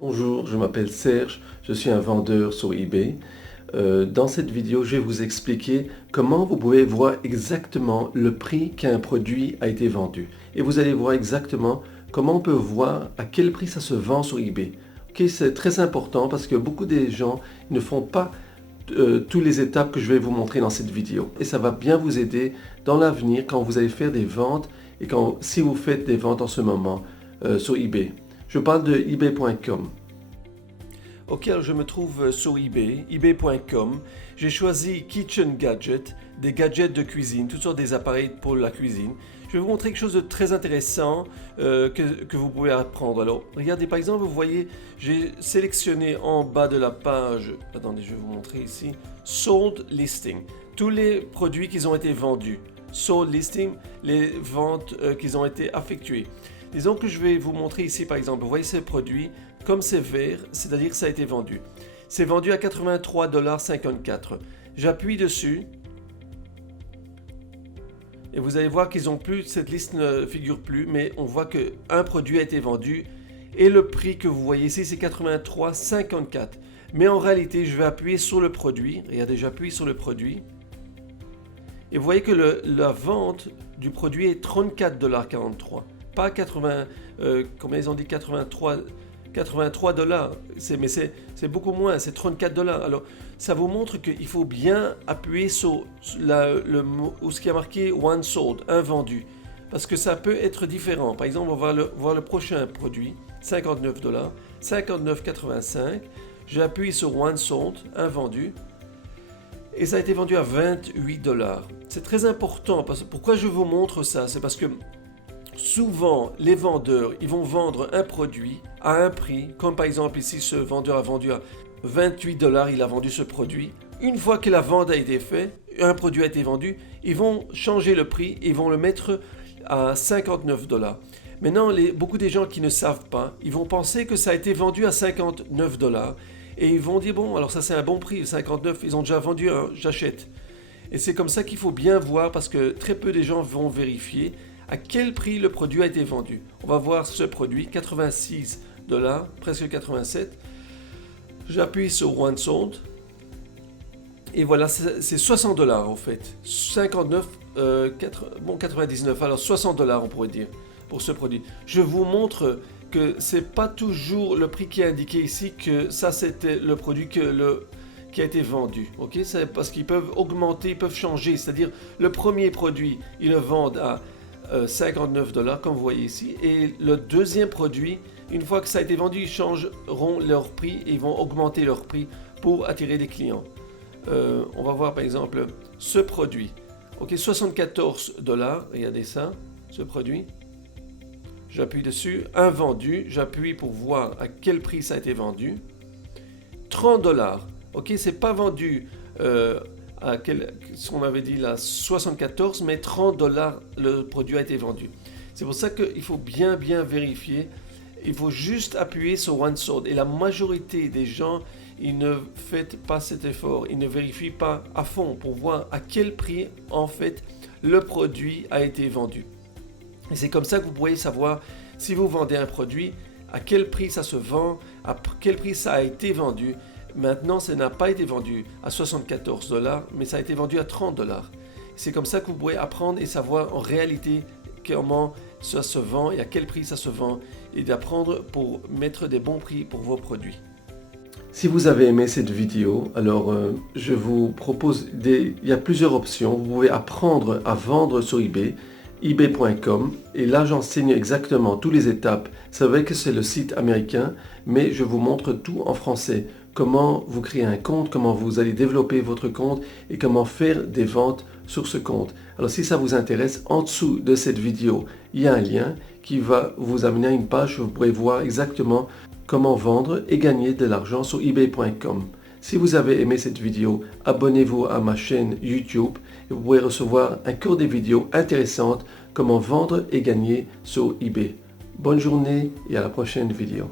Bonjour, je m'appelle Serge, je suis un vendeur sur eBay. Dans cette vidéo, je vais vous expliquer comment vous pouvez voir exactement le prix qu'un produit a été vendu. Et vous allez voir exactement comment on peut voir à quel prix ça se vend sur eBay. Ok, c'est très important parce que beaucoup de gens ne font pas toutes les étapes que je vais vous montrer dans cette vidéo. Et ça va bien vous aider dans l'avenir quand vous allez faire des ventes et si vous faites des ventes en ce moment sur eBay. Je parle de ebay.com. Ok, alors je me trouve sur eBay, ebay.com. J'ai choisi Kitchen Gadget, des gadgets de cuisine, toutes sortes des appareils pour la cuisine. Je vais vous montrer quelque chose de très intéressant que vous pouvez apprendre. Alors, regardez, par exemple, vous voyez, j'ai sélectionné en bas de la page, attendez, je vais vous montrer ici, Sold Listing. Tous les produits qui ont été vendus. Sold Listing, les ventes qui ont été effectuées. Disons que je vais vous montrer ici, par exemple, vous voyez ces produits, comme c'est vert, c'est-à-dire que ça a été vendu. C'est vendu à 83,54 $. J'appuie dessus. Et vous allez voir qu'ils n'ont plus, cette liste ne figure plus, mais on voit qu'un produit a été vendu. Et le prix que vous voyez ici, c'est 83,54 $. Mais en réalité, je vais appuyer sur le produit. Regardez, j'appuie sur le produit. Et vous voyez que la vente du produit est 34,43 $. Pas 80, combien ils ont dit, 83 $, mais c'est beaucoup moins, c'est 34 $. Alors, ça vous montre qu'il faut bien appuyer sur ce qui a marqué One Sold, un vendu, parce que ça peut être différent. Par exemple, on va voir le prochain produit, 59 $, 59,85 $. J'appuie sur One Sold, un vendu, et ça a été vendu à 28 $. C'est très important, pourquoi je vous montre ça? C'est parce que souvent, les vendeurs, ils vont vendre un produit à un prix, comme par exemple ici, ce vendeur a vendu à 28 $, il a vendu ce produit. Une fois que la vente a été faite, un produit a été vendu, ils vont changer le prix, ils vont le mettre à 59 $. Maintenant, beaucoup des gens qui ne savent pas, ils vont penser que ça a été vendu à 59 $, et ils vont dire, bon, alors ça c'est un bon prix, 59, ils ont déjà vendu un, j'achète. Et c'est comme ça qu'il faut bien voir, parce que très peu de gens vont vérifier à quel prix le produit a été vendu. On va voir ce produit, 86 $, presque 87. J'appuie sur One Sold. Et voilà, c'est 60 $ en fait. 59, 99, alors 60 $ on pourrait dire pour ce produit. Je vous montre que c'est pas toujours le prix qui est indiqué ici, que ça c'était le produit qui a été vendu. Ok, c'est parce qu'ils peuvent augmenter, ils peuvent changer. C'est-à-dire le premier produit, ils le vendent à 59 $, comme vous voyez ici, et le deuxième produit, une fois que ça a été vendu, ils changeront leur prix et ils vont augmenter leur prix pour attirer des clients. On va voir par exemple ce produit. Ok, 74 $, regardez ça, ce produit. J'appuie dessus, un vendu, j'appuie pour voir à quel prix ça a été vendu. 30 $, ok, c'est pas vendu ce qu'on avait dit là, 74, mais 30 $ le produit a été vendu. C'est pour ça qu'il faut bien vérifier. Il faut juste appuyer sur One Sold. Et la majorité des gens, ils ne font pas cet effort. Ils ne vérifient pas à fond pour voir à quel prix, en fait, le produit a été vendu. Et c'est comme ça que vous pourrez savoir si vous vendez un produit, à quel prix ça se vend, à quel prix ça a été vendu. Maintenant, ça n'a pas été vendu à 74 $, mais ça a été vendu à 30 $. C'est comme ça que vous pourrez apprendre et savoir en réalité comment ça se vend et à quel prix ça se vend, et d'apprendre pour mettre des bons prix pour vos produits. Si vous avez aimé cette vidéo, alors je vous propose, il y a plusieurs options. Vous pouvez apprendre à vendre sur eBay, ebay.com, et là j'enseigne exactement toutes les étapes. C'est vrai que c'est le site américain, mais je vous montre tout en français. Comment vous créez un compte, comment vous allez développer votre compte et comment faire des ventes sur ce compte. Alors si ça vous intéresse, en dessous de cette vidéo, il y a un lien qui va vous amener à une page où vous pourrez voir exactement comment vendre et gagner de l'argent sur ebay.com. Si vous avez aimé cette vidéo, abonnez-vous à ma chaîne YouTube et vous pourrez recevoir un cours des vidéos intéressantes comment vendre et gagner sur eBay. Bonne journée et à la prochaine vidéo.